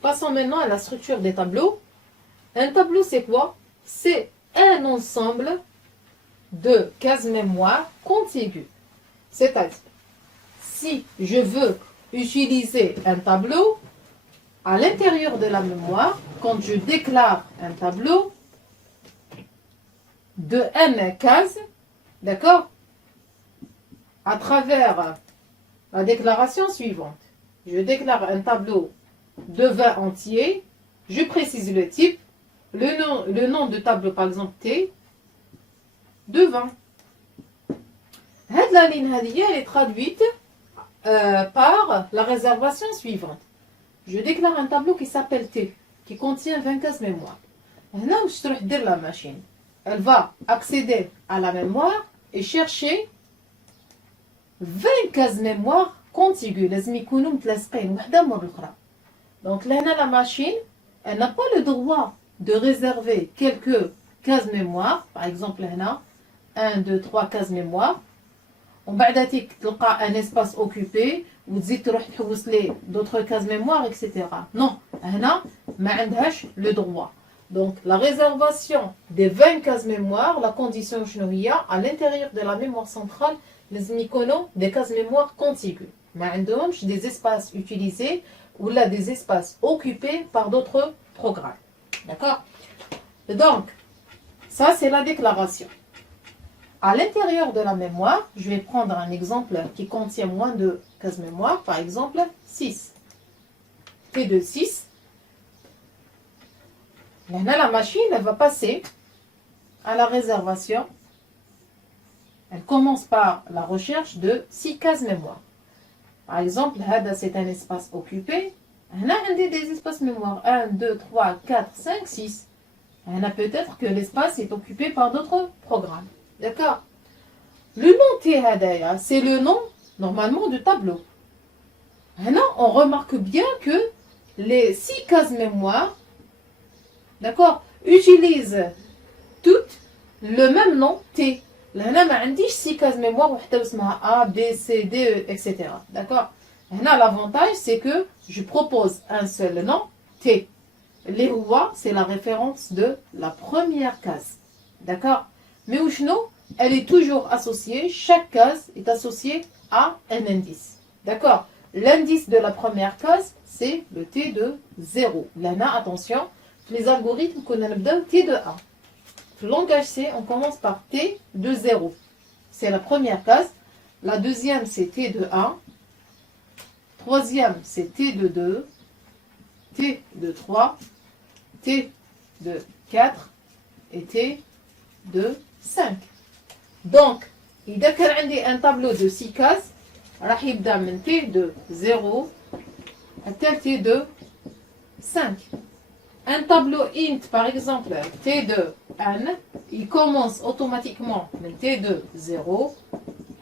Passons maintenant à la structure des tableaux. Un tableau, c'est quoi? C'est un ensemble de cases mémoire contiguës. C'est-à-dire, si je veux utiliser un tableau, à l'intérieur de la mémoire, quand je déclare un tableau de n cases, d'accord, à travers la déclaration suivante. Je déclare un tableau de 20 entiers, je précise le type, le nom de tableau par exemple T, de 20. La ligne elle est traduite par la réservation suivante. Je déclare un tableau qui s'appelle T, qui contient 20 cases mémoire. Là où je trouve dire la machine, elle va accéder à la mémoire et chercher 20 cases mémoire contiguës. لازم يكونوا متلاصقين وحده مور الأخرى. Donc là, la machine, elle n'a pas le droit de réserver quelques cases mémoire. Par exemple, là, 1, 2, 3 cases mémoire. On va تلقى un espace occupé وتزيد تروح تحوس ليه d'autres cases mémoire, etc. Non, هنا ما عندهاش le droit. Donc la réservation des 20 cases mémoire, la condition شنو هي à l'intérieur de la mémoire centrale لازم يكونوا des cases mémoire contiguës. ما عندهمش des espaces utilisés ou là des espaces occupés par d'autres programmes. D'accord? Donc ça c'est la déclaration. À l'intérieur de la mémoire, je vais prendre un exemple qui contient moins de cases mémoire, par exemple 6. T de 6. Là, la machine elle va passer à la réservation. Elle commence par la recherche de 6 cases mémoire. Par exemple, c'est un espace occupé. Là, on a des espaces mémoire 1, 2, 3, 4, 5, 6. Peut-être que l'espace est occupé par d'autres programmes. D'accord? Le nom T, c'est le nom normalement du tableau. Maintenant, on remarque bien que les 6 cases mémoire, d'accord, utilisent toutes le même nom T. Là, ما عنديش 6 cases mémoire وحده اسمها A, B, C, D, E, etc. D'accord? Là, l'avantage, c'est que je propose un seul nom, T. Les rois, c'est la référence de la première case. D'accord? Mais Ushno, elle est toujours associée, chaque case est associée à un indice. D'accord? L'indice de la première case, c'est le T de 0. Là, attention, les algorithmes qu'on a T de 1. Le langage C, on commence par T de 0. C'est la première case. La deuxième, c'est T de 1. Troisième, c'est T de 2. T de 3. T de 4. Et T de 5. Donc, il y a un tableau de 6 cases. راح يبدأ من T de 0 حتى T de 5. Un tableau int, par exemple, T de n, il commence automatiquement من T de 0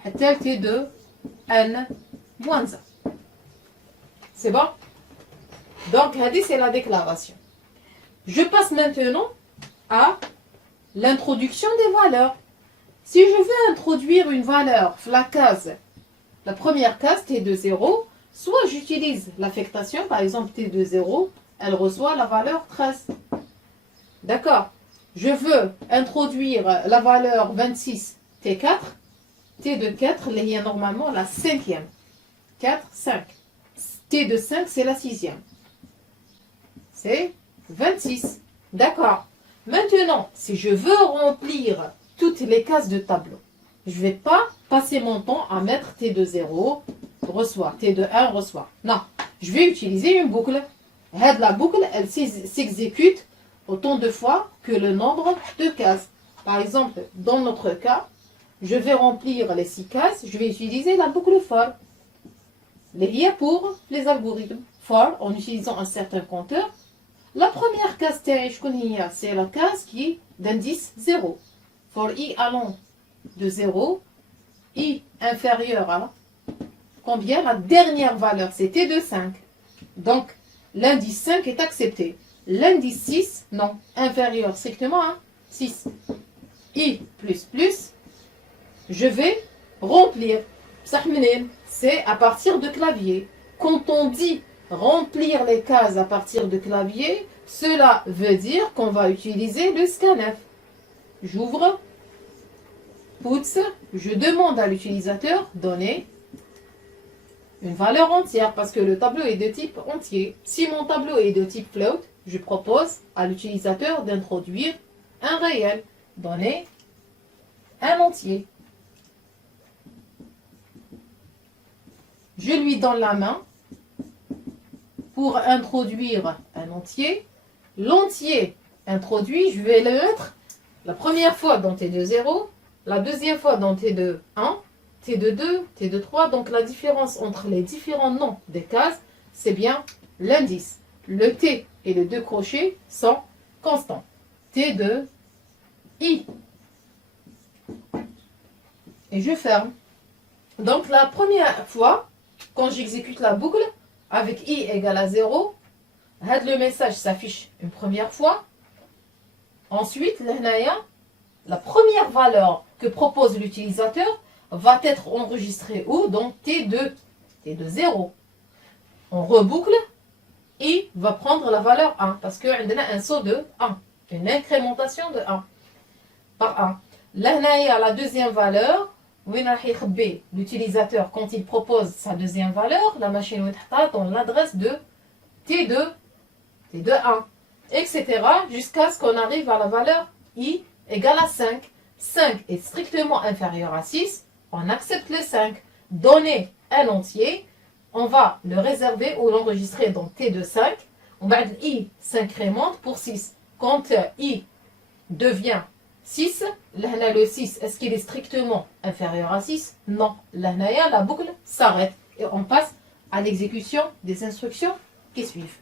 حتى T de n moins 1. C'est bon? Donc, c'est la déclaration. Je passe maintenant à l'introduction des valeurs. Si je veux introduire une valeur, la case, la première case T de 0, soit j'utilise l'affectation, par exemple T de 0, elle reçoit la valeur 13. D'accord? Je veux introduire la valeur 26 T4, T de 4, il y a normalement la cinquième. 4, 5. T de 5, c'est la sixième. C'est 26. D'accord. Maintenant, si je veux remplir toutes les cases de tableau, je ne vais pas passer mon temps à mettre T de 0, reçoit, T de 1, reçoit. Non, je vais utiliser une boucle. La boucle, elle s'exécute autant de fois que le nombre de cases. Par exemple, dans notre cas, je vais remplir les 6 cases, je vais utiliser la boucle for. Liée pour les algorithmes. For, en utilisant un certain compteur. La première case, c'est la case qui est d'indice 0. For i allant de 0, i inférieur à combien? La dernière valeur, c'était de 5. Donc, l'indice 5 est accepté. L'indice 6, non, inférieur strictement à 6. I plus plus, je vais remplir. C'est à partir de clavier. Quand on dit remplir les cases à partir de clavier, cela veut dire qu'on va utiliser le scanf. J'ouvre, puts, je demande à l'utilisateur donner une valeur entière parce que le tableau est de type entier. Si mon tableau est de type float, je propose à l'utilisateur d'introduire un réel, donner un entier. Je lui donne la main pour introduire un entier. L'entier introduit, je vais le mettre la première fois dans T de 0, la deuxième fois dans T de 1, T de 2, T de 3. Donc la différence entre les différents noms des cases, c'est bien l'indice. Le T et les deux crochets sont constants. T de I. Et je ferme. Donc la première fois, quand j'exécute la boucle, avec I égale à 0, le message s'affiche une première fois. Ensuite, la première valeur que propose l'utilisateur va être enregistrée où? Donc T de 0. On reboucle, I va prendre la valeur 1 parce qu'on a un saut de 1, une incrémentation de 1 par 1. La deuxième valeur, l'utilisateur, quand il propose sa deuxième valeur, la machine dans l'adresse de T de 1, etc. jusqu'à ce qu'on arrive à la valeur I égale à 5. 5 est strictement inférieur à 6, on accepte le 5. Donner un entier, on va le réserver ou l'enregistrer dans T de 5. I s'incrémente pour 6. Quand I devient 6, le 6, est-ce qu'il est strictement inférieur à 6? Non. La boucle s'arrête et on passe à l'exécution des instructions qui suivent.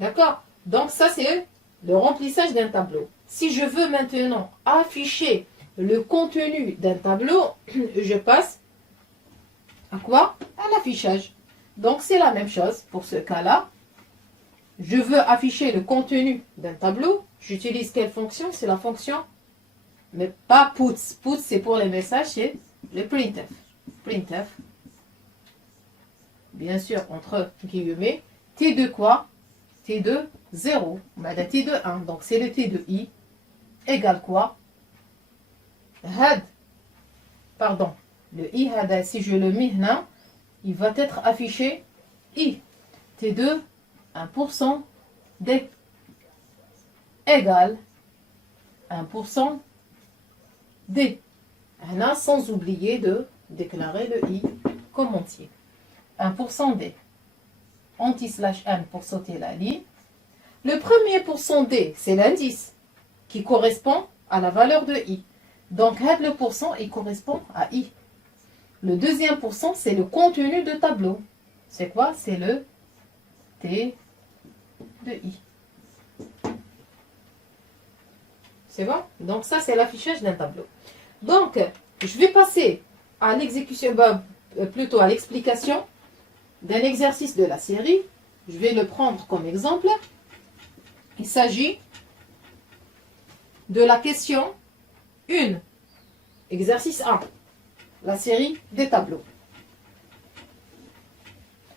D'accord? Donc ça, c'est le remplissage d'un tableau. Si je veux maintenant afficher le contenu d'un tableau, je passe à quoi? À l'affichage. Donc c'est la même chose pour ce cas-là. Je veux afficher le contenu d'un tableau. J'utilise quelle fonction? C'est la fonction, mais pas puts. Puts, c'est pour les messages, c'est le printf. Printf. Bien sûr, entre guillemets. T de quoi? T de 0. On a T de 1. Donc c'est le T de I. Égale quoi? Pardon. Le I, si je le mets là, il va être affiché I. T de 1% D égale 1% D. Là, sans oublier de déclarer le I comme entier. 1% D. Anti/N pour sauter la ligne. Le premier pourcent D, c'est l'indice qui correspond à la valeur de I. Donc, le pourcent, il correspond à I. Le deuxième pourcent, c'est le contenu de tableau. C'est quoi? C'est le T de I. C'est bon? Donc, ça, c'est l'affichage d'un tableau. Donc, je vais passer à l'exécution, plutôt à l'explication d'un exercice de la série. Je vais le prendre comme exemple. Il s'agit de la question 1. Exercice 1. La série des tableaux.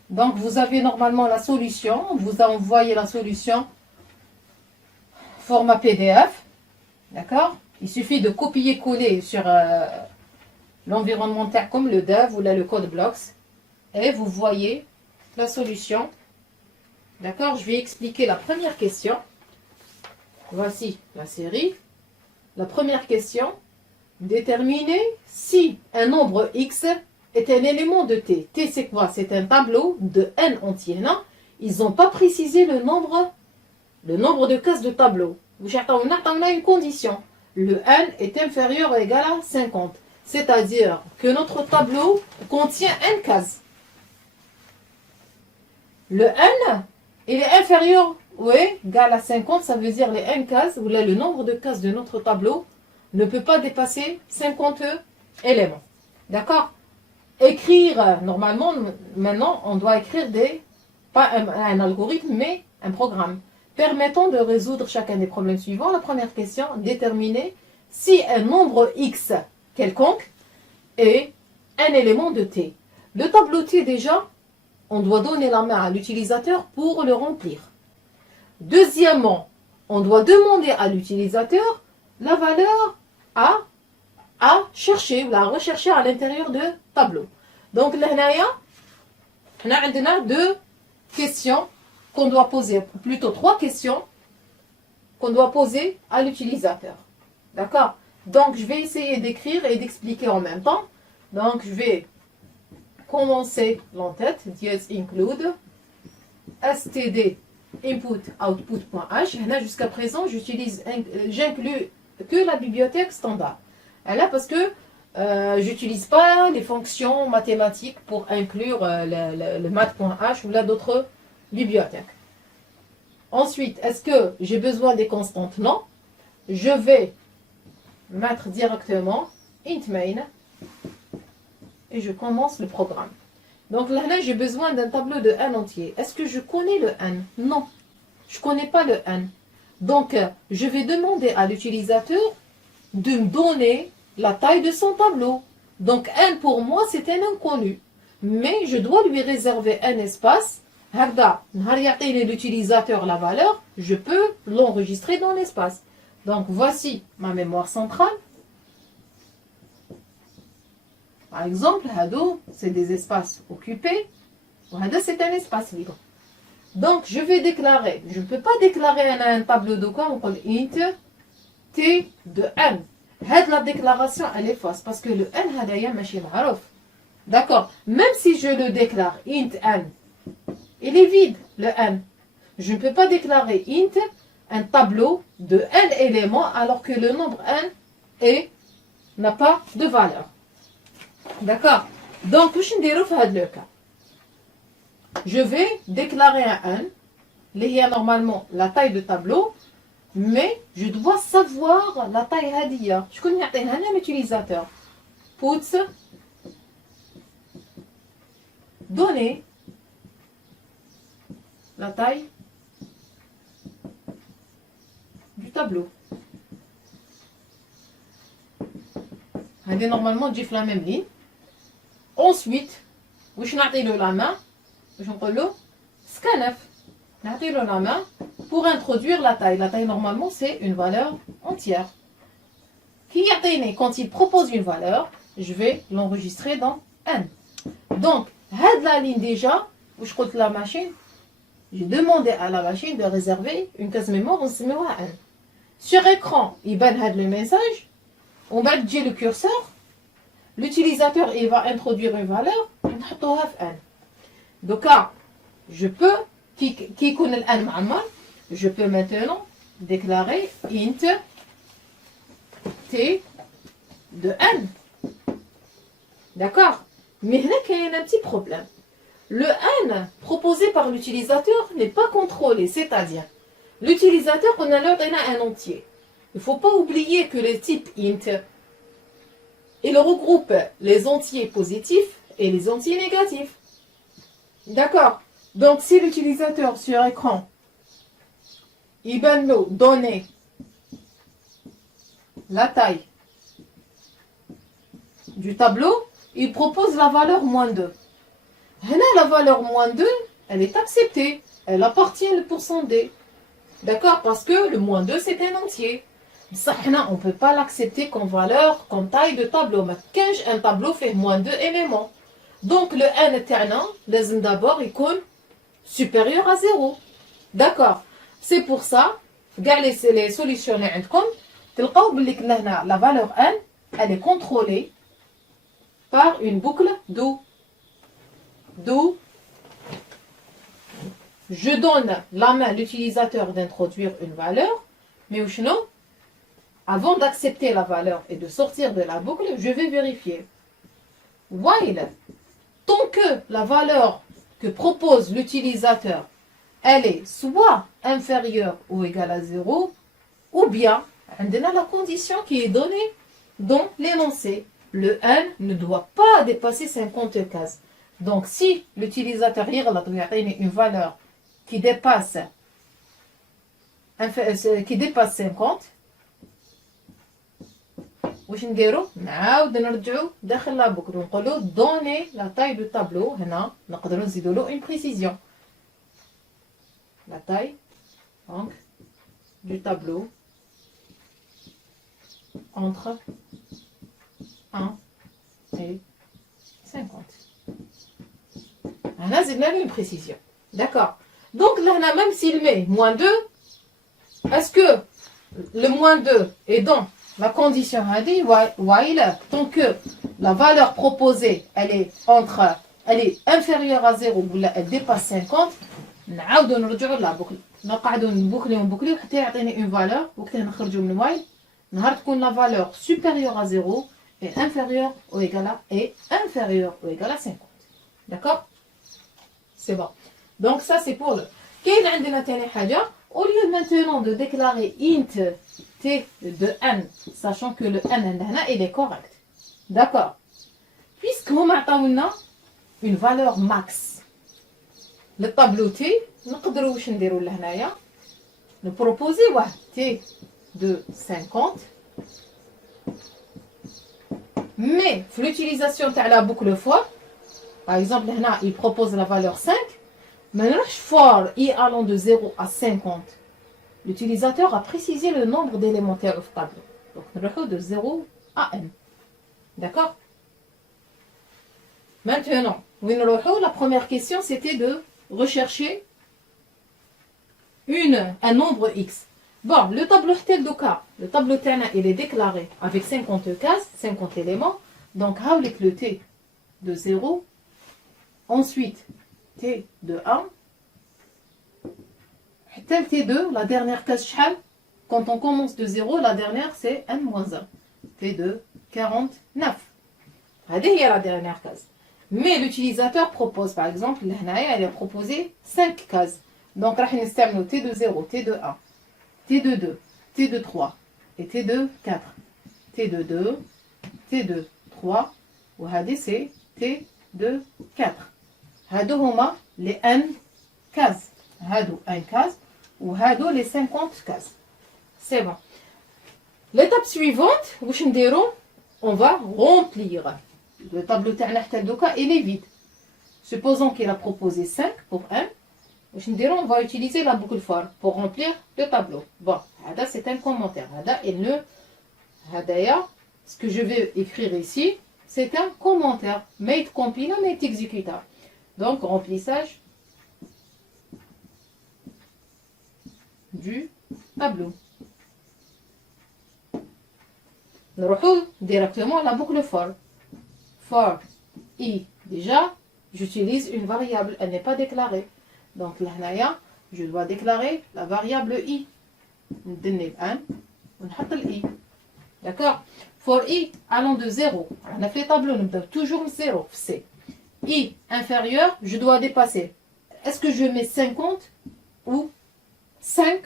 Donc, vous avez normalement la solution. On vous a envoyé la solution format PDF. D'accord? Il suffit de copier-coller sur l'environnement comme le dev ou là, le code blocks. Et vous voyez la solution. D'accord? Je vais expliquer la première question. Voici la série. La première question. Déterminer si un nombre x est un élément de t. T, c'est quoi? C'est un tableau de n entier. Non? Ils n'ont pas précisé le nombre de cases de tableau. On a une condition. Le n est inférieur ou égal à 50. C'est-à-dire que notre tableau contient n cases. Le n, il est inférieur ou égal à 50. Ça veut dire les n cases, ou là, le nombre de cases de notre tableau ne peut pas dépasser 50 éléments. D'accord? Écrire, normalement, maintenant, on doit écrire pas un algorithme, mais un programme permettant de résoudre chacun des problèmes suivants. La première question, déterminer si un nombre x quelconque est un élément de t. Le tableau t, déjà, on doit donner la main à l'utilisateur pour le remplir. Deuxièmement, on doit demander à l'utilisateur la valeur à chercher, ou la rechercher à l'intérieur de tableau. Donc là, on a deux questions qu'on doit poser, plutôt trois questions qu'on doit poser à l'utilisateur. D'accord? Donc je vais essayer d'écrire et d'expliquer en même temps. Donc je vais commencer l'entête, dièse include, std input output.h. Jusqu'à présent, j'inclus que la bibliothèque standard. Là, parce que j'utilise pas les fonctions mathématiques pour inclure le math.h ou là d'autres bibliothèques. Ensuite, est-ce que j'ai besoin des constantes? Non. Je vais mettre directement int main et je commence le programme. Donc là, j'ai besoin d'un tableau de n entier. Est-ce que je connais le n? Non, je ne connais pas le n. Donc, je vais demander à l'utilisateur de me donner la taille de son tableau. Donc, n pour moi, c'est un inconnu. Mais je dois lui réserver un espace. L'utilisateur la valeur, je peux l'enregistrer dans l'espace. Donc, voici ma mémoire centrale. Par exemple, Hado, c'est des espaces occupés. Hado, c'est un espace libre. Donc, je vais déclarer. Je ne peux pas déclarer un tableau de quoi on appelle int t de n. La déclaration, elle est fausse parce que le n, hadaya machi ma'aruf. D'accord. Même si je le déclare int n, il est vide, le n. Je ne peux pas déclarer int un tableau de n éléments alors que le nombre n n'a pas de valeur. D'accord. Donc, je vais déclarer un n, qui est normalement la taille de tableau, mais je dois savoir la taille hadia. Je connais un utilisateur. Puts, donner la taille du tableau. Normalement, j'ai la même ligne. Ensuite, je vais la main, je vais scanf. Je vais la main pour introduire la taille. La taille, normalement, c'est une valeur entière. Quand il propose une valeur, je vais l'enregistrer dans n. Donc, la ligne déjà, où je compte la machine, j'ai demandé à la machine de réserver une case mémoire, on se met à n. Sur écran, il va le message, on va dire le curseur. L'utilisateur il va introduire une valeur, n. Donc là, je peux, qui connaît le n ma'amal, je peux maintenant déclarer int t de n. D'accord? Mais là, il y a un petit problème. Le n proposé par l'utilisateur n'est pas contrôlé, c'est-à-dire, l'utilisateur, on a un entier. Il ne faut pas oublier que le type int, il regroupe les entiers positifs et les entiers négatifs. D'accord? Donc, si l'utilisateur sur écran, il va nous donner la taille du tableau, il propose la valeur -2. La valeur -2, elle est acceptée. Elle appartient au pourcent D. D'accord? Parce que le -2, c'est un entier. Ça, on ne peut pas l'accepter comme valeur, comme taille de tableau. Mais quand un tableau fait -2 éléments. Donc, le n terminant, d'abord, il est supérieur à 0. D'accord? C'est pour ça, regardez les solutions, la valeur n, elle est contrôlée par une boucle d'où je donne la main à l'utilisateur d'introduire une valeur, mais avant d'accepter la valeur et de sortir de la boucle, je vais vérifier. While, tant que la valeur que propose l'utilisateur, elle est soit inférieure ou égale à 0, ou bien, on a la condition qui est donnée dans l'énoncé. Le n ne doit pas dépasser 50 cases. Donc, si l'utilisateur a une valeur qui dépasse 50, واش نديرو نعاود نرجعو داخل لا بوكل ونقولو دوني لا تاي دو طابلو. هنا نقدروا نزيدوا له اون بريسيزيون لا تاي دونك du tableau entre 1 et 50. هنا زدنا له une précision. D'accord. Donc là, même s'il met moins 2, est-ce que le moins 2 est dans la condition هذه وإلا tant que la valeur proposée elle est inférieure à 0 ou elle dépasse 50 نعاودو نرجعو لا بوكل نقعدو نبوكليو حتى يعطيني اون فالور وقتها نخرجو من الوايل نهار تكون لا فالور supérieure à 0 et inférieure ou égale à 50. D'accord. C'est bon. Donc ça c'est pour le كاين عندنا ثاني حاجه au lieu maintenant de déclarer int t de n sachant que le n هنا il est correct. D'accord. Puisque هما عطاولنا une valeur max للطابلو تي نقدروا واش نديروا لهنايا نبروبوزي واحد تي de 50 mais في l'utilisation تاع la boucle for par exemple هنا il propose la valeur 5 ما نروحش for i allant de 0 à 50. L'utilisateur a précisé le nombre d'élémentaires au tableau. Donc نروحو de 0 à n. D'accord. Maintenant وين نروحو la première question c'était de rechercher un nombre x. Bon, le tableau le tableau تاعنا il est déclaré avec 50 cases, 50 éléments. Donc هاوليك le t de 0, ensuite t de 1, حتى le t2, la dernière case شحال. Quand on commence de 0, la dernière c'est n-1, t de 49. هذه هي la dernière case. Mais l'utilisateur propose, par exemple, elle a proposé 5 cases. Donc, راح نستعملوا t de 0, t de 1, t de 2, t de 3 et t de 4. t de 2, t de 3, وهذه c'est t de 4. هادو هما les n cases. هادو n cases وهادو les 50 cases. C'est bon. L'étape suivante, واش نديرو on va remplir. Le tableau تاعنا حتى دوكا il est vide. Supposons qu'il a proposé 5 pour n. On va utiliser la boucle for pour remplir le tableau. Bon, c'est un commentaire. Ce que je vais écrire ici, c'est un commentaire. Made compile, made exécutable. Donc, remplissage du tableau. Nous retrouvons directement la boucle for. For i, déjà, j'utilise une variable, elle n'est pas déclarée. Donc là, je dois déclarer la variable i. Donner le 1, on met le i. D'accord. For i allant de 0, on a fait le tableau, on donne toujours 0. C'est i inférieur, je dois dépasser. Est-ce que je mets 50 ou 5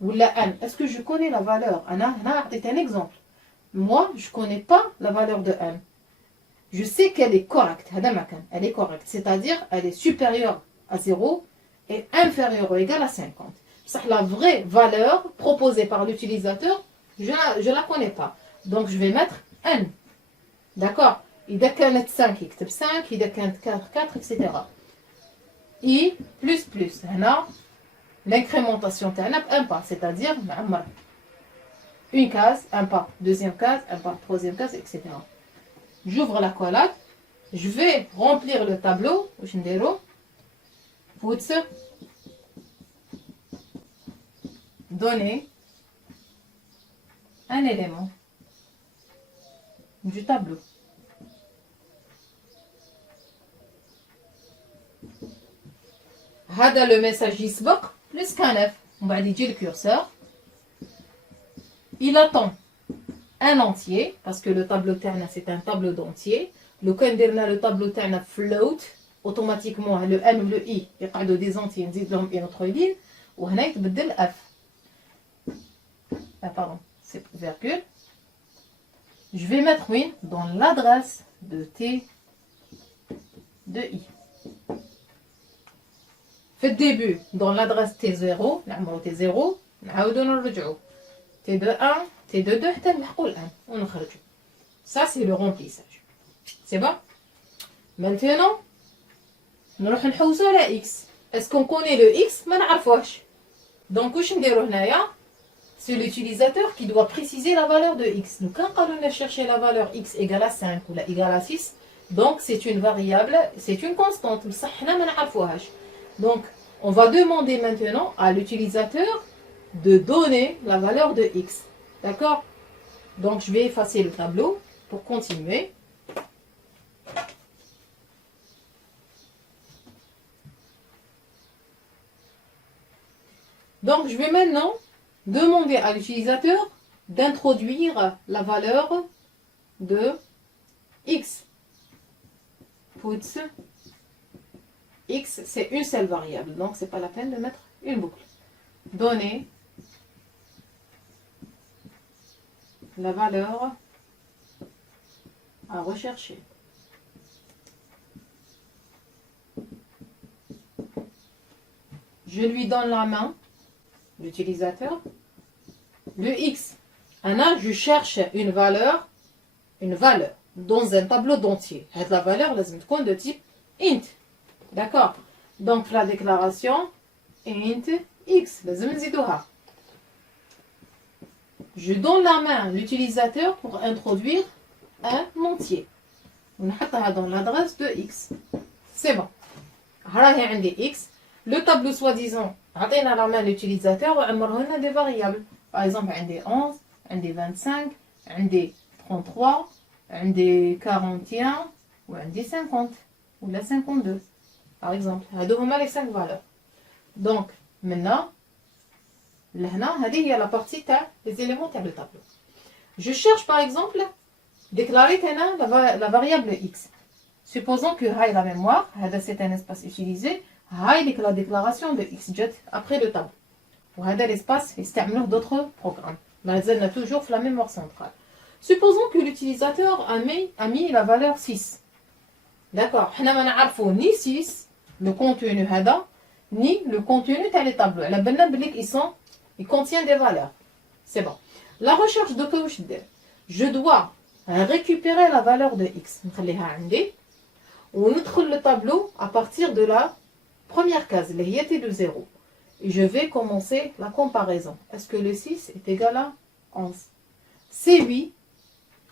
ou la n? Est-ce que je connais la valeur? C'est un exemple. Moi, je ne connais pas la valeur de n. Je sais qu'elle est correcte. Elle est correcte. C'est-à-dire, elle est supérieure à 0 et inférieure ou égale à 50. La vraie valeur proposée par l'utilisateur, je ne la connais pas. Donc, je vais mettre n. D'accord. Il y a 5, il y a 5, il y a 4, 4, etc. I plus plus. L'incrémentation est un pas. C'est-à-dire, une case, un pas. Deuxième case, un pas. Troisième case, etc. J'ouvre la collade. Je vais remplir le tableau. Donner un élément du tableau. هذا le message يسبق plus qu'un F. On va dire le curseur. Il attend un entier parce que le tableau تاعنا c'est un tableau d'entier. لو كان درنا le tableau تاعنا float automatiquement le n ou le i يقعدوا des entiers نزيد لهم une autre ligne وهنا يتبدل f. Ah, pardon, c'est virgule. Je vais mettre oui dans l'adresse de t de i. في الدébut dans l'adresse t0 نعملوا t0 نعاودوا نرجعوا t de 1 t de 2 حتى نلحقوا الان ونخرجوا. Ça, c'est le remplissage. C'est bon? Maintenant, نروح نحوسو على x. Est-ce qu'on connaît le x? ما نعرفوش. Donc, واش نديرو هنايا? C'est l'utilisateur qui doit préciser la valeur de x. Donc, quand on a cherché la valeur x égale à 5 ou égale à 6, donc c'est une variable, c'est une constante. Donc, on va demander maintenant à l'utilisateur de donner la valeur de x. D'accord? Donc, je vais effacer le tableau pour continuer. Donc, je vais maintenant demander à l'utilisateur d'introduire la valeur de x. Puts x, c'est une seule variable, donc c'est pas la peine de mettre une boucle. Donner la valeur à rechercher. Je lui donne la main, l'utilisateur, le x. Là, je cherche une valeur dans un tableau d'entier. La valeur لازم تكون de type int. D'accord? Donc la déclaration int x لازم نزيدوها. Je donne la main à l'utilisateur pour introduire un entier. ونحطها dans l'adresse de x. C'est bon. راهي عندي x. Le tableau soi-disant عطينا la main à l'utilisateur وعمره لنا des variables. Par exemple عندي 11, عندي 25, عندي 33, عندي 41 وعندي 50 ولا 52 par exemple. هادو هما les 5 valeurs. Donc maintenant لهنا هذه هي la partie تاع les éléments تاع le tableau. Je cherche par exemple déclarer la variable x. Supposons que هاي la mémoire, هذا c'est un espace utilisé, هاي la déclaration de x جات après le tableau. وهذا l'espace يستعملوه d'autres programmes. مازلنا toujours في la mémoire centrale. Supposons que l'utilisateur a mis la valeur 6. D'accord. حنا ما نعرفوا ni 6 le contenu هذا ni le contenu تاع les tableaux. على بالنا بلي il contient des valeurs. C'est bon. La recherche de واش ندير؟ Je dois récupérer la valeur de x. نخليها عندي وندخل le tableau à partir de la première case اللي هي t de 0. Et je vais commencer la comparaison. Est-ce que le 6 est égal à 11? C'est oui.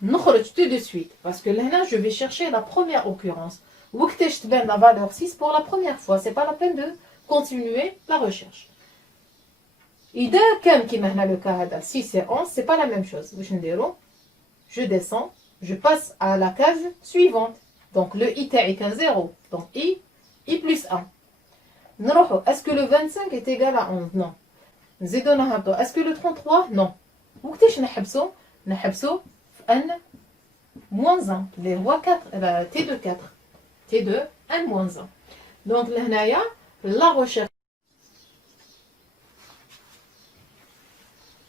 نخرج tout de suite. Parce que là, je vais chercher la première occurrence. وقتاش تبان la valeur 6 pour la première fois. C'est pas la peine de continuer la recherche. إذا كان كيما هنا le cas هذا 6 et 11, c'est pas la même chose. واش نديرو؟ Je descends, je passe à la case suivante. Donc le i تاعي كان 0. Donc i plus 1. نروحو. Est-ce que le 25 est égal à 11? Non. نزيدو نهبطو. Est-ce que le 33? Non. وقتاش نحبسو؟ نحبسو n moins 1 اللي هو 4 t de 4 t de n moins 1. Donc لهنايا la recherche.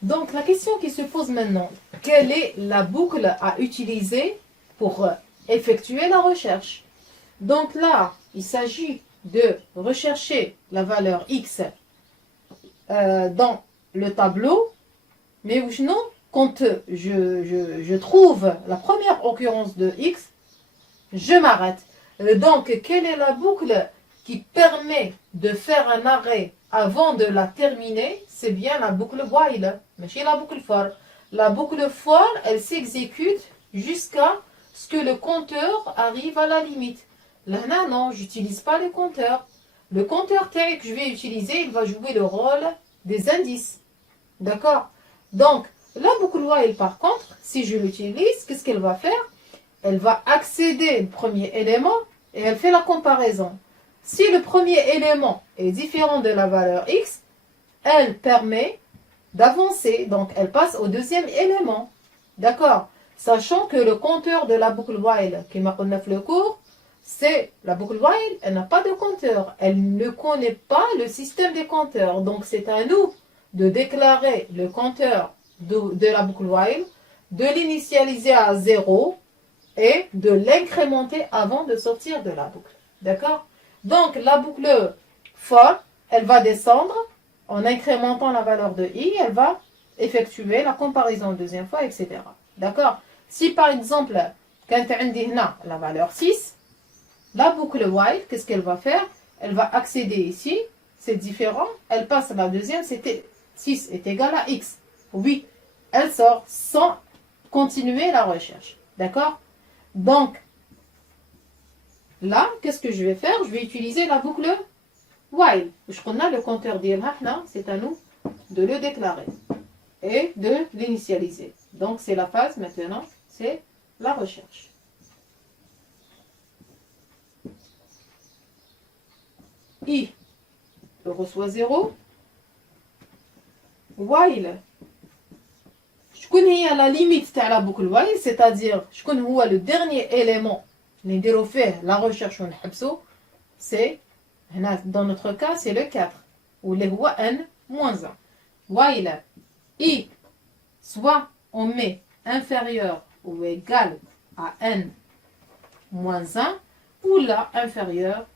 Donc la question qui se pose maintenant, quelle est la boucle à utiliser pour effectuer la recherche? Donc là, il s'agit de rechercher la valeur x dans le tableau, mais non, quand je trouve la première occurrence de x, je m'arrête. Donc, quelle est la boucle qui permet de faire un arrêt avant de la terminer? C'est bien la boucle while, mais chez la boucle for. La boucle for, elle s'exécute jusqu'à ce que le compteur arrive à la limite. Là, non, j'utilise pas le compteur. Le compteur tel que je vais utiliser, il va jouer le rôle des indices. D'accord? Donc, la boucle while, par contre, si je l'utilise, qu'est-ce qu'elle va faire? Elle va accéder au premier élément et elle fait la comparaison. Si le premier élément est différent de la valeur x, elle permet d'avancer. Donc, elle passe au deuxième élément. D'accord? Sachant que le compteur de la boucle while, qui m'a connu le cours, c'est la boucle while, elle n'a pas de compteur. Elle ne connaît pas le système des compteurs. Donc, c'est à nous de déclarer le compteur de la boucle while, de l'initialiser à 0 et de l'incrémenter avant de sortir de la boucle. D'accord? Donc, la boucle for, elle va descendre en incrémentant la valeur de i, elle va effectuer la comparaison une deuxième fois, etc. D'accord? Si par exemple, quand tu as la valeur 6, la boucle while, qu'est-ce qu'elle va faire? Elle va accéder ici, c'est différent, elle passe à la deuxième, c'était 6 est égal à x. Oui, elle sort sans continuer la recherche. D'accord? Donc, là, qu'est-ce que je vais faire? Je vais utiliser la boucle while. Je connais le compteur d'Ilha, c'est à nous de le déclarer et de l'initialiser. Donc, c'est la phase maintenant, c'est la recherche. I reçoit 0. While. Je connais la limite de la boucle while, c'est-à-dire, je connais le dernier élément اللي fait la recherche c'est, dans notre cas, c'est le 4, ou le n moins 1. While I, soit on met inférieur ou égal à n moins 1, ou là inférieur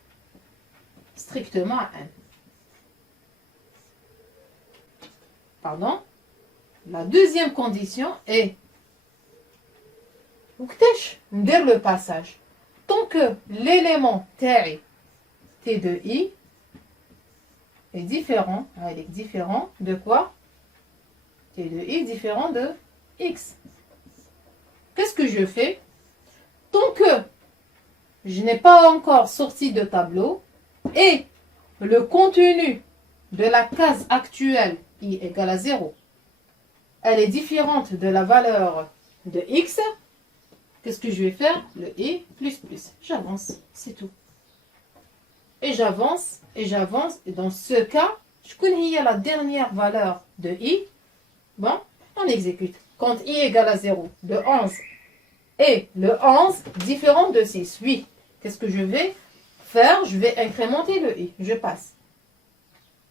strictement à n. Pardon? La deuxième condition est dire le passage. Tant que l'élément T de I est différent de quoi? T de I différent de X. Qu'est-ce que je fais? Tant que je n'ai pas encore sorti de tableau et le contenu de la case actuelle I égale à 0, elle est différente de la valeur de X, qu'est-ce que je vais faire? Le I plus plus. J'avance, c'est tout. Et j'avance, et j'avance. Et dans ce cas, je connais la dernière valeur de I. Bon, on exécute. Quand I égale à 0, de 11. Et le 11 différent de 6. Oui. Qu'est-ce que je vais faire? Je vais incrémenter le I. Je passe.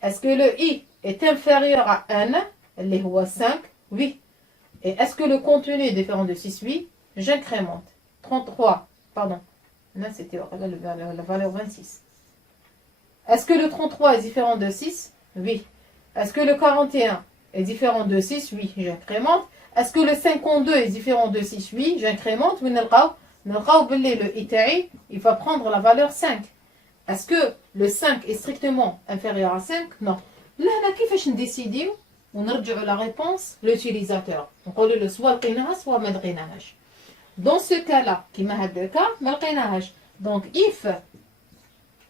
Est-ce que le I est inférieur à n? Les 5. Oui. Et est-ce que le contenu est différent de 6? Oui. J'incrémente. 33. Pardon. Là, c'était la valeur 26. Est-ce que le 33 est différent de 6? Oui. Est-ce que le 41 est différent de 6? Oui. J'incrémente. Est-ce que le 52 est différent de 6? Oui. J'incrémente. Le ITI, il va prendre la valeur 5. Est-ce que le 5 est strictement inférieur à 5? Non. Là, كيفاش نديسيديو ونرجعوا la réponse l'utilisateur. نقولوا له soit لقيناها soit ما لقيناهاش. Dans ce cas-là, كيما هذا الكا ما لقيناهاش. Donc if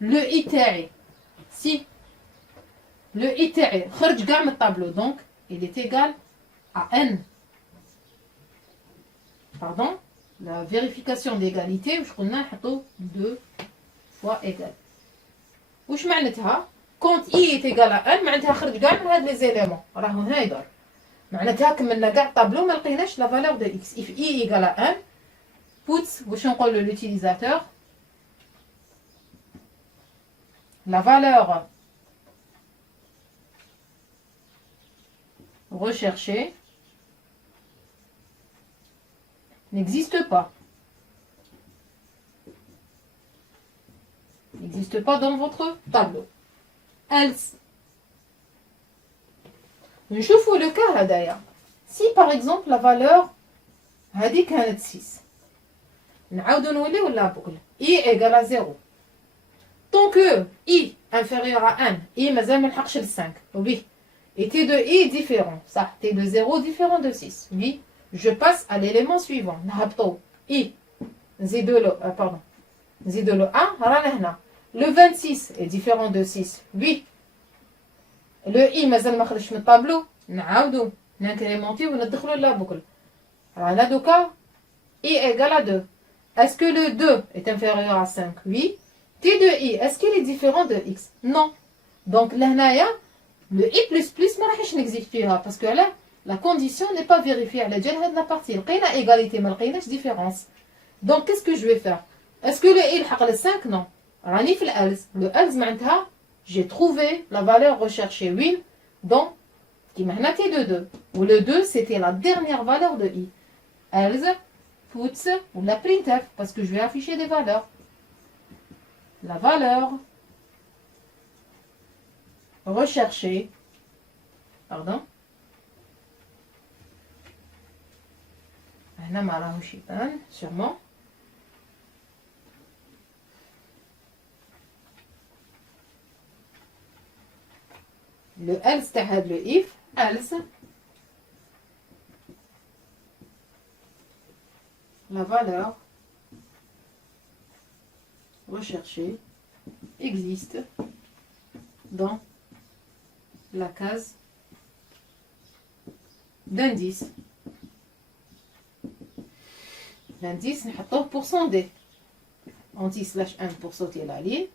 le I تاعي si le I تاعي خرج كاع من الطابلو, donc il est égal à n. Pardon, la vérification d'égalité, je قلنا نحطو 2 fois égal. واش معناتها؟ quand I est égal à n معناتها خرج كاع من هاد لي زيليمون. راهو هنا يدور. معناتها كملنا كاع الطابلو ما لقيناش la valeur de x. if I égale à n, put, واش نقول l'utilisateur, la valeur recherchée n'existe pas. N'existe pas dans votre tableau. Else. نشوفوا le cas هدايا. Si par exemple la valeur هذه كانت 6. نعاودو نوليو لا بوكل. I égale à 0. Tant que I inférieur à 1, I مازال ما لحقش ل 5. Oui. Et T de I est différent. Ça, T de 0 différent de 6. Oui. Je passe à l'élément suivant. نهبطو I. Pardon. زيدو 1 رانا هنا. Le 26 est différent de 6. Oui. Le I مازال ما خرجش من الطابلو. نعاودو نانكريمونتي وندخلو لا بوكل. رانا دوكا I égale à 2. Est-ce que le 2 est inférieur à 5? Oui. T de I, est-ce qu'il est différent de X? Non. Donc là, le I++ ما راحش نكزيد فيها parce que là, la condition n'est pas vérifiée على جال هاد la partie. لقينا égalité ما لقيناش différence. Donc qu'est-ce que je vais faire? Est-ce que le I لحق le 5? Non. راني في الelse. Le else معناتها j'ai trouvé la valeur recherchée. Oui. Donc كيما هنا T de 2. Où le 2 c'était la dernière valeur de I. Else, puts ou la printf parce que je vais afficher des valeurs. La valeur recherchée, pardon, هنا ما راهوش يبان sûrement. Le else تاع هاد le if else la valeur recherchée existe dans la case d'indice. L'indice نحطوه pour sonder. On dit /1 pour sauter la ligne.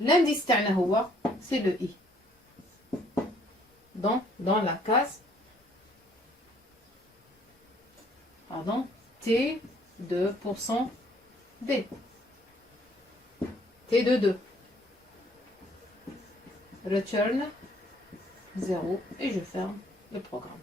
L'indice تاعنا هو c'est le i. Donc dans la case T de % D. T de 2. Return 0 et je ferme le programme.